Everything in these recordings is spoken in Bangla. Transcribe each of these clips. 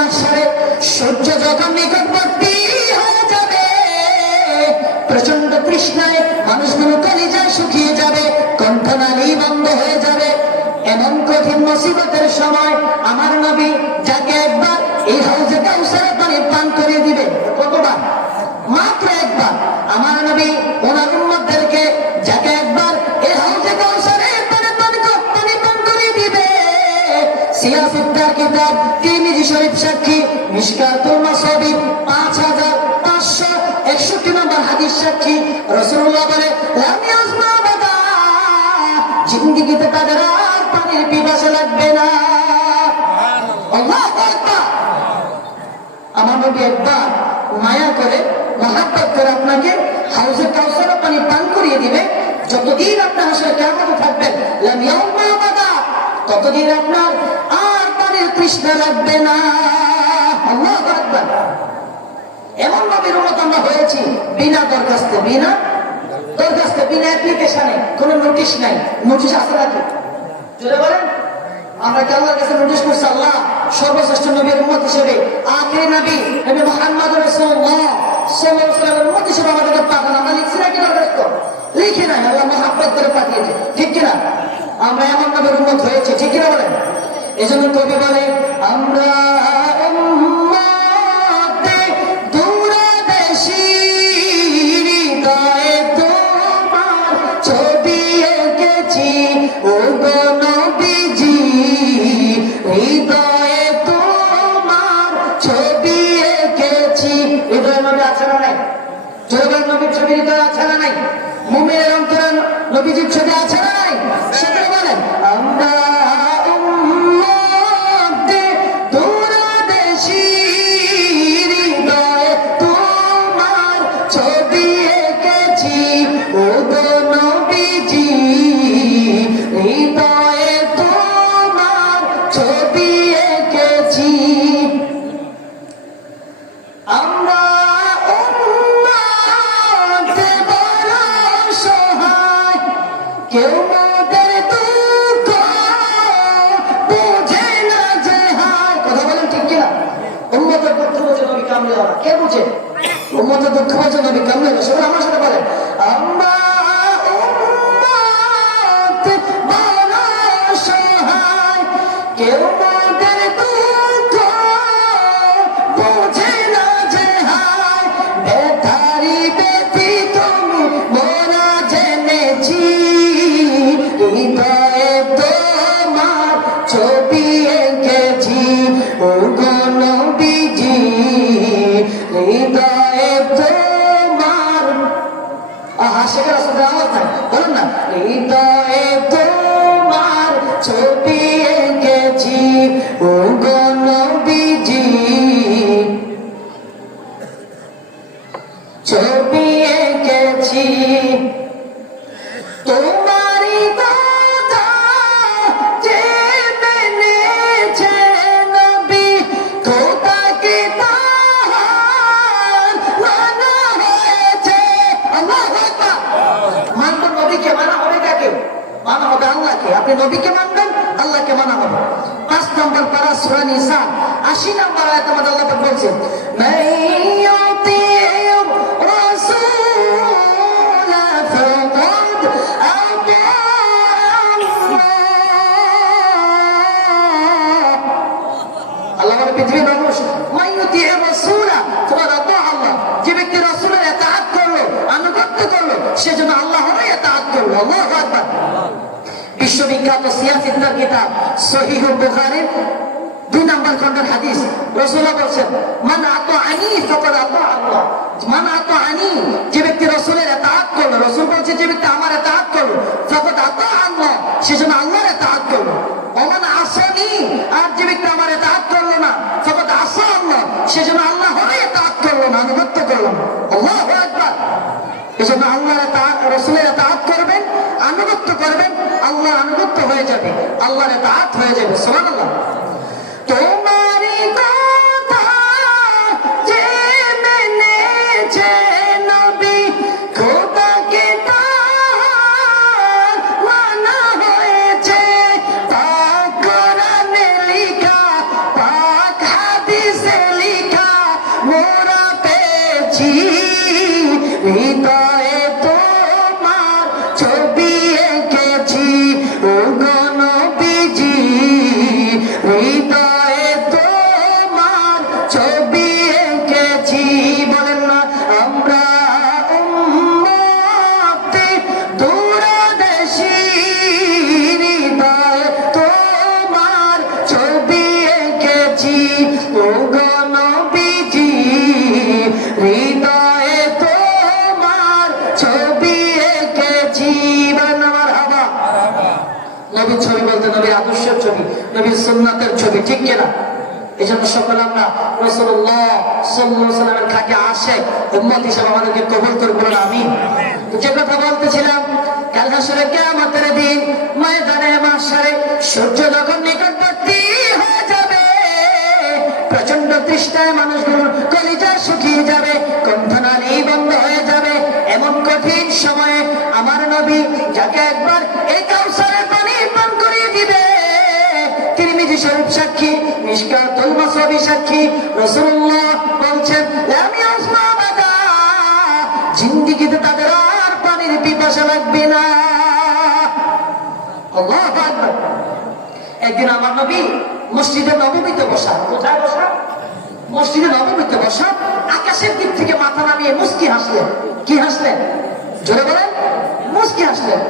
মাহশারে সূর্য যখন নিকটবর্তী হয়ে যাবে, প্রচন্ড তৃষ্ণায় মানুষগুলো কলিজায় শুকিয়ে যাবে, কণ্ঠনালী বন্ধ হয়ে যাবে। এমন কঠিন মুসিবতের সময় আমার নবী যাকে একবার এই হাউজে কাউসারের পানি পান করে দিবে, কতবার? মাত্র একবার। আমার নবী ওনার উম্মতদেরকে যাকে একবার এই হাউজে কাউসারের পানি পান করে দিবে, সিয়াসিদ্দার কিতাব তিরমিজি শরীফ সাক্ষী, মিশকাতুল মাসাবিহ 5561 নম্বর হাদিস সাক্ষী, রাসূলুল্লাহ বলে লাম ইয়াজমা আবাদা, জিন্দেগিতে তাদের আর পানির পিপাসা লাগবে না। আল্লাহু আকবার। আমার নবী একবার মায়া করে মহাব্বত করে আপনাকে হাউজে কাউসারের পানি পান করিয়ে দিবে, যতদিন আপনার হাসরে কিয়ামত থাকবেন লাম ইয়াজমা আবাদা, ততদিন আপনার আর পানির তৃষ্ণা লাগবে না। আল্লাহু আকবার। এমন নবীর উম্মত আমরা হয়েছি বিনা দরখাস্তে, বিনা অ্যাপ্লিকেশনে, কোনো নোটিশ নাই। নোটিশ আছে নাকি? জোরে বলেন। আমরা কি আল্লাহর কাছে নোটিশ করছি? আল্লাহ সর্বশ্রেষ্ঠ নবীর উম্মত হিসেবে, আখিরি নবী নবী মুহাম্মদ রাসূলুল্লাহ সাল্লাল্লাহু আলাইহি ওয়াসাল্লামের উম্মত হিসেবে আমাদেরকে পাঠান, আমরা লিখছি নাকি দরখাস্ত? লিখি নাই, আল্লাহ মহব্বত করে পাঠিয়েছে, ঠিক কিনা? আমরা এমন নবীর উম্মত হয়েছে, ঠিক কিনা বলেন? এজন্য কবি বলে আমরা নবীর ছবি আছে না নাই? মুমিনের অন্তরে নবীজির ছবি আছে না নাই? সেটা বলেন আমরা উম্মতে দূরদেশী, হৃদয়ে তোমার ছবি এঁকেছি, ও গো নবীজি হৃদয়ে তোমার ছবি এঁকেছি। আমরা কেউ মোদের দুঃখ বুঝে না যে হায়, কথা বলেন ঠিক কিনা? উম্মতের দুঃখ বোঝে নবী কামলে ওরা, কে বুঝে? উম্মতের দুঃখ বোঝে নবী কামলে ওরা। সবাই আমার সাথে বলেন আমরা উম্মত বড় অসহায়, কেউ মোদের দুঃখ বুঝে না যে হায়, ব্যথারি ব্যথি তুমি মোরা জেনেছি, হৃদয়ে তোমার ছবি এঁকেছি, ও গো নবীজি হৃদয়ে তোমার, আহা সেটা আসলে আমার নাই, বলুন না, হৃদয়ে তোমার ছবি এঁকেছি, ও গো নবীজি ছবি এঁকেছি। তোমারি কথা যে মেনেছে নবী, খোদাকে তাহার মানা হয়েছে। আল্লাহু আকবার। মানব নবীকে, মানা হবে কাকে? মানা হবে আল্লাহকে। আপনি নবীকে মানবেন, আল্লাহকে মানা হবে। 5 নম্বর পারা সূরা নিসা 80 নম্বর আয়াত আমাদের আল্লাহ পাক বলছেন সেজন্য আল্লাহরই ইতাআত করলো। আল্লাহু আকবার। বিশ্ববিখ্যাত সিয়াসিদ্দার কিতাব সহিহুল বুখারীর 2 নম্বর খণ্ডের হাদিস, রাসূলুল্লাহ বলেন মান আতাআনি ফাকাদ আতা আল্লাহ, মান আতাআনি, যে ব্যক্তি রাসূলের ইতাআত করলো, রাসূল বলেছে যে ব্যক্তি আমার ইতাআত করলো, ফাকাদ আতা আল্লাহ, সেজন্য আল্লাহর ইতাআত করলো। ওমান আসানি, আর যে ব্যক্তি আমার ইতাআত করলো না, ফাকাদ আসা আল্লাহ, সেজন্য আল্লাহরই ইতাআত করলো না, আনুগত্য করলো না। আল্লাহু আকবার। এজন্য আল্লাহর ইতাআত, রাসূলের ইতাআত করবেন, আনুগত্য করবেন, আল্লাহর আনুগত্য হয়ে যাবে, আল্লাহর ইতাআত হয়ে যাবে। সুবহানাল্লাহ। তোমারি কথা যে মেনেছে নবী, খোদাকে তাহার মানা হয়েছে, পাক কোরআনে লিখা, পাক হাদিস দেশি হৃদয়ে তোমার ছবি এঁকেছি ও নবীজি হৃদয়ে তোমার ছবি এঁকেছি বলেন না আমরা উম্মতে দূরদেশী হৃদয়ে তোমার ছবি এঁকেছি ও নবীজি হৃদয়ে তোমার ছবি এঁকেছি বলেন আমার হাবা নবীর ছবি বলতে নবীর আদর্শের ছবি নবীর সুন্নাতের ছবি ঠিক কিনা এই জন্য সকলে আমরা রাসূলুল্লাহ সাল্লাল্লাহু আলাইহি ওয়াসাল্লামের খাঁটি আশিক উম্মত হিসেবে আমাদেরকে কবুল করে বলুন আমিন যে কথা বলতেছিলাম কাল হাসরে কিয়ামতের দিন ময়দানে মাশারে সূর্য যখন নিকটবর্তী হয়ে যাবে প্রচন্ড তৃষ্ণায় মানুষগুলোর কলিজা শুকিয়ে যাবে কণ্ঠনালী বন্ধ হয়ে যাবে এমন কঠিন সময়ে আমার নবী যাকে একবার এই কাউসারের পানি পান করিয়ে দিবে তিরমিজি শরীফ সাক্ষী মিশকাতুল মাসাবি সাক্ষী রাসূলুল্লাহ বলছেন লাম ইয়াসমা বাদা জিন্দেগিতে তাদের আর পানির পিপাসা লাগবে না আল্লাহু আকবার একদিন আমার নবী মসজিদে নববীতে বসা কোথায় বসা মসজিদে নববীতে বসা আকাশের দিক থেকে মাথা নামিয়ে মুস্কি হাসলেন কি হাসলেন জোরে বলেন মুস্কি হাসলেন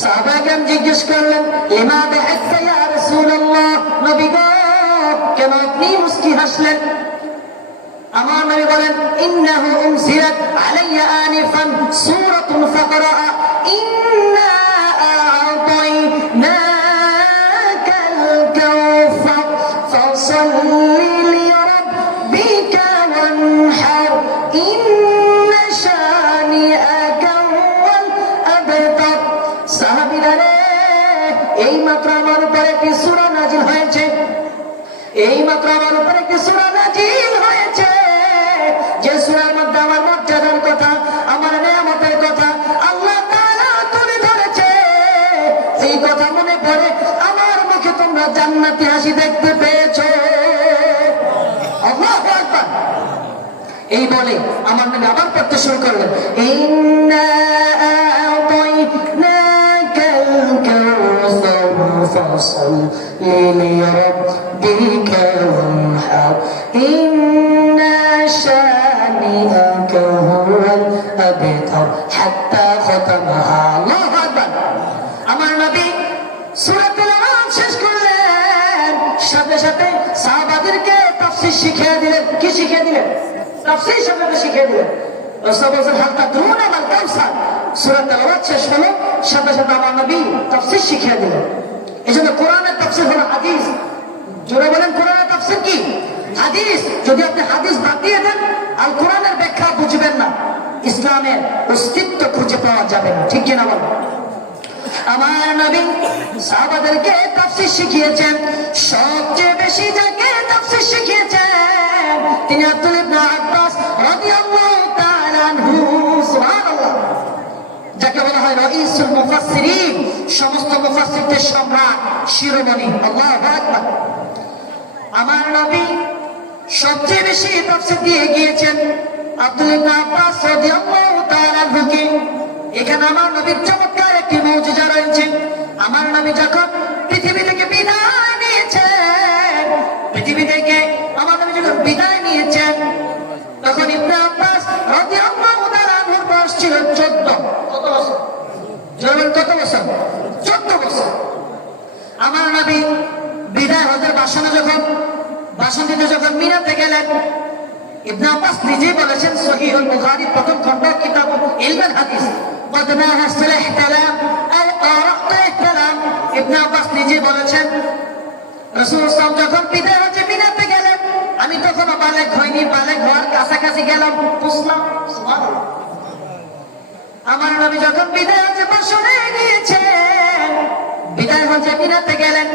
সাহাবায়ে কেরাম জিজ্ঞেস করলেন লিমা দাহাকতা ইয়া রাসূলুল্লাহ নবী গো কেন আপনি মুস্কি হাসলেন আমার নবী বলেন ইন্নাহু উনজিলাত আলাইয়া আনিফান সূরাতুন ফাকরা ইন্না আ'তাইনাকাল কাউসার ফাসাল্লি লিরাব্বিকা ওয়ানহার ইন্না শানিআকা হুয়াল আবতার সাহাবীরা রে এইমাত্র আমার উপরে একটি সূরা নাযিল হয়েছে এইমাত্র আমার উপরে একটি সূরা নাযিল হয়েছে যে সূরার মধ্যে আমার মর্যাদার কথা আমার নিয়ামতের কথা আল্লাহ তাআলা তুলে ধরেছে এই কথা মনে পড়ে আমার মুখে তোমরা জান্নাতি হাসি দেখতে পেয়েছো আল্লাহু আকবার এই বলে আমার নবী আবার পড়তে শুরু করলেন ইন্না আ'তাইনাকাল কাউসার ফাসাল্লি লিরাব্বিকা ওয়ানহার ইন্না শানিআকা হুয়াল আবতার হাত্তা খতমাহা আল্লাহু আকবার আমার নবী সূরা তেলাওয়াত শেষ করলেন সাথে সাথে সাহাবাদেরকে তাফসীর শিখিয়ে দিলেন কি শিখিয়ে দিলেন তাফসীর শব্দটা শিখিয়ে দিলেন রাসূল বলেন হাত্তা দুনা মাল কাউসার সূরা তেলাওয়াত শেষ হলো সাথে সাথে আমার নবী তাফসীর শিখিয়ে দিলেন এজন্য কোরআনের তাফসীর হলো হাদিস জোরে বলেন কোরআনের তাফসীর কি হাদিস যদি আপনি হাদিস বাদ দিয়ে দেন আর কোরআনের ব্যাখ্যা বুঝবেন না ইসলামের অস্তিত্ব খুঁজে পাওয়া যাবে না ঠিক কিনা বলেন আমার নবী সাহাবাদেরকে তাফসীর শিখিয়েছেন সবচেয়ে বেশি যাকে তাফসীর শিখিয়েছেন তিনি আব্দুল্লাহ ইবনে আব্বাস রাদিয়াল্লাহু তাআলা আনহু সুবহানাল্লাহ যাকে বলা হয় রাইসুল মুফাসসিরিন সমস্ত মুফাসসিরদের সম্রাট শিরোমণি আল্লাহু আকবার আমার নবী সবচেয়ে বেশি তাফসীর দিয়ে গিয়েছেন আব্দুল্লাহ ইবনে আব্বাস রাদিয়াল্লাহু তাআলা আনহুকে এখানে আমার নবীর চমৎকার একটি মুজিজা রয়েছে আমার নবী যখন পৃথিবী থেকে বিদায় নিয়েছেন পৃথিবী থেকে আমার নবী যখন বিদায় নিয়েছেন তখন ইবনে আব্বাস রাদিয়াল্লাহু তাআলা আনহুর বয়স ছিল 14 কত বছর জোরে কত বছর 14 বছর আমার নবী বিদায় হজের ভাষণ দিতে যখন মিনাতে গেলেন ইবনে আব্বাস নিজেই বলেছেন সহিহুল বুখারী প্রথম খণ্ড কিতাব ইলমুল হাদিস বদনা হাসল ইহতিলাম আল আরাক ইহতিলাম ইবনে আব্বাস নিজেই বলেছেন রাসূল সাল্লাল্লাহু আলাইহি যখন বিদায় হজে মিনাতে গেলেন আমি তখন বালেগ হইনি বালেগ হওয়ার কাছাকাছি গেলাম বুঝলাম সুবহানাল্লাহ আমার নবী যখন বিদায় হজে ভাষণে গিয়েছেন বিদায় হজে মিনাতে গেলেন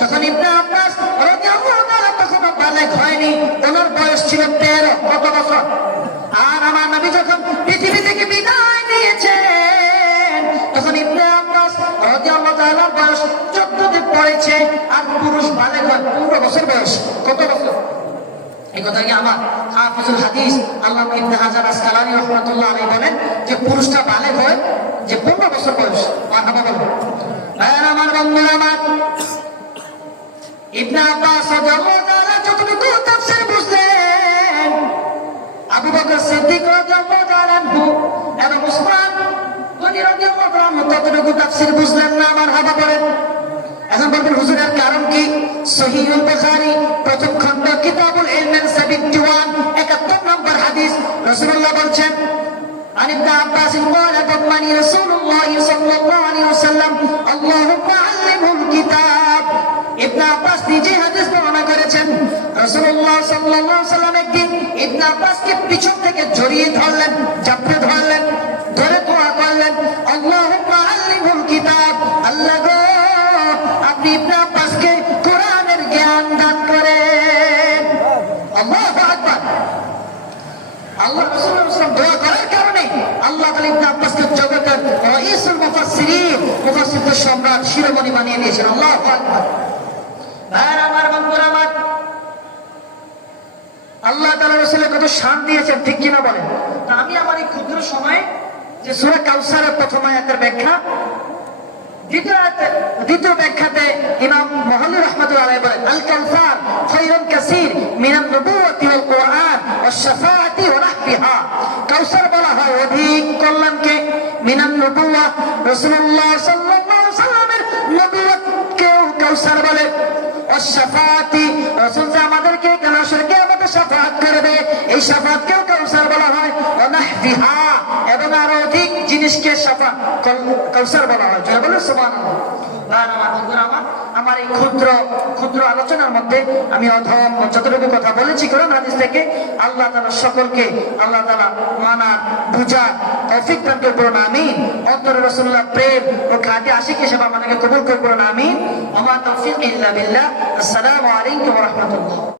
তখন ইবনে আব্বাস রাদিয়াল্লাহু তাআলা তখন বালেগ হয়নি ওনার বয়স ছিল 13 কত বছর আর আমার নবী যখন পৃথিবী থেকে বিদায় নিয়েছেন তখন ইবনে আব্বাস রাদিয়াল্লাহু তাআলা বয়স 14 তে পড়েছে আর পুরুষ বালেগ হয় 15 বছর বয়স কত বছর এই কথা কি আমার হাফিজুল হাদিস আল্লামা ইবনে হাজার আসকালানী রাহমাতুল্লাহ আলাইহি বলেন যে পুরুষটা বালেগ হয় যে 15 বছর বয়স। মারহাবা বলেন। আমার বন্ধুরা আমার, ইবনে আব্বাস রাদিয়াল্লাহু তাআলা যতটুকু তাফসীর বুঝলেন, আবু বকর সিদ্দিক রাদিয়াল্লাহু তাআলা আনহু এবং উসমান গনি রাদিয়াল্লাহু তাআলা আনহু ততটুকু তাফসীর বুঝলেন না। মারহাবা বলেন। এখন বলবেন হুজুরের কারণ কি? সহিহুল বুখারী প্রথম খণ্ড কিতাবুল ইলম 71 71 নম্বর হাদিস রাসূলুল্লাহ বলছেন, عن ابن عباس قال ضمني رسول الله صلى الله عليه وسلم اللهم علمه الكتاب। ইবনে আব্বাস নিজে হাদিস বর্ণনা করেছেন, রাসূলুল্লাহ সাল্লাল্লাহু আলাইহি ওয়াসাল্লাম একদিন ইবনে আব্বাসকে পিছন থেকে জড়িয়ে ধরলেন, চাপড়ে ধরলেন, ধরে দোয়া করলেন, আল্লাহুম্মা আল্লিমহুল কিতাব, আল্লাহ গো আপনি ইবনে আব্বাসকে কোরআনের জ্ঞান দান করেন। আল্লাহু আকবার। আল্লাহ রাসূল সাল্লাল্লাহু আলাইহি ওয়াসাল্লাম দোয়া করার কারণে আল্লাহ তাআলা ইবনে আব্বাসকে জগতের রাইসুল মুফাসসিরিন, মুফাসসিরদের সম্রাট, শিরোমণি বানিয়ে দিয়েছেন। আল্লাহু আকবার। ভাইরা আমার, বন্ধুরা আমার, আল্লাহ তাআলা রাসূলের কত শান দিয়েছেন, ঠিক কিনা বলেন? তা আমি আমার এই ক্ষুদ্র সময়ে যে সূরা কাউসারের প্রথম আয়াতের ব্যাখ্যা, দ্বিতীয় ব্যাখ্যাতে ইমাম মুহাল্লিল রাহমাতুল্লাহ আলাইহি বলেন, আল কাউসার খায়রুন কাসীর মিনান নবুওয়াতি ওয়াল কুরআন ওয়াশ শাফাআতি ওয়া নাহবিহা। কাউসার বলা হয় অধিক কল্যাণকে, মিনান নবুওয়া রাসূলুল্লাহ সাল্লাল্লাহু আলাইহি ওয়াসাল্লামের নবুওয়াতকেও কাউসার বলে, ওয়াশ শাফাআতি রাসূল যে আমাদেরকে হাসরের কিয়ামতে শাফাআত করবে, এই শাফাআতকেও কাউসার বলা হয়, ওয়া নাহবিহা এবং আরো অধিক জিনিসকে কাউসার বলা হয়। জয় বলে সুবহানাল্লাহ। আমার বন্ধুরা আমার, আমার এই ক্ষুদ্র আলোচনার মধ্যে আমি অধম যতটুকু কথা বলেছি কোরআন হাদিস থেকে, আল্লাহ তাআলা সকলকে আল্লাহ তাআলা মানা বুঝা তৌফিক দান করুন। আমিন। অন্তরে রাসূলুল্লাহ প্রেম ও খাঁটি আশিক হিসেবে আমাদেরকে কবুল করুন। আমিন। ওয়া মা তাওফীক ইল্লা বিল্লাহ। আসসালামু আলাইকুম ওয়া রাহমাতুল্লাহ।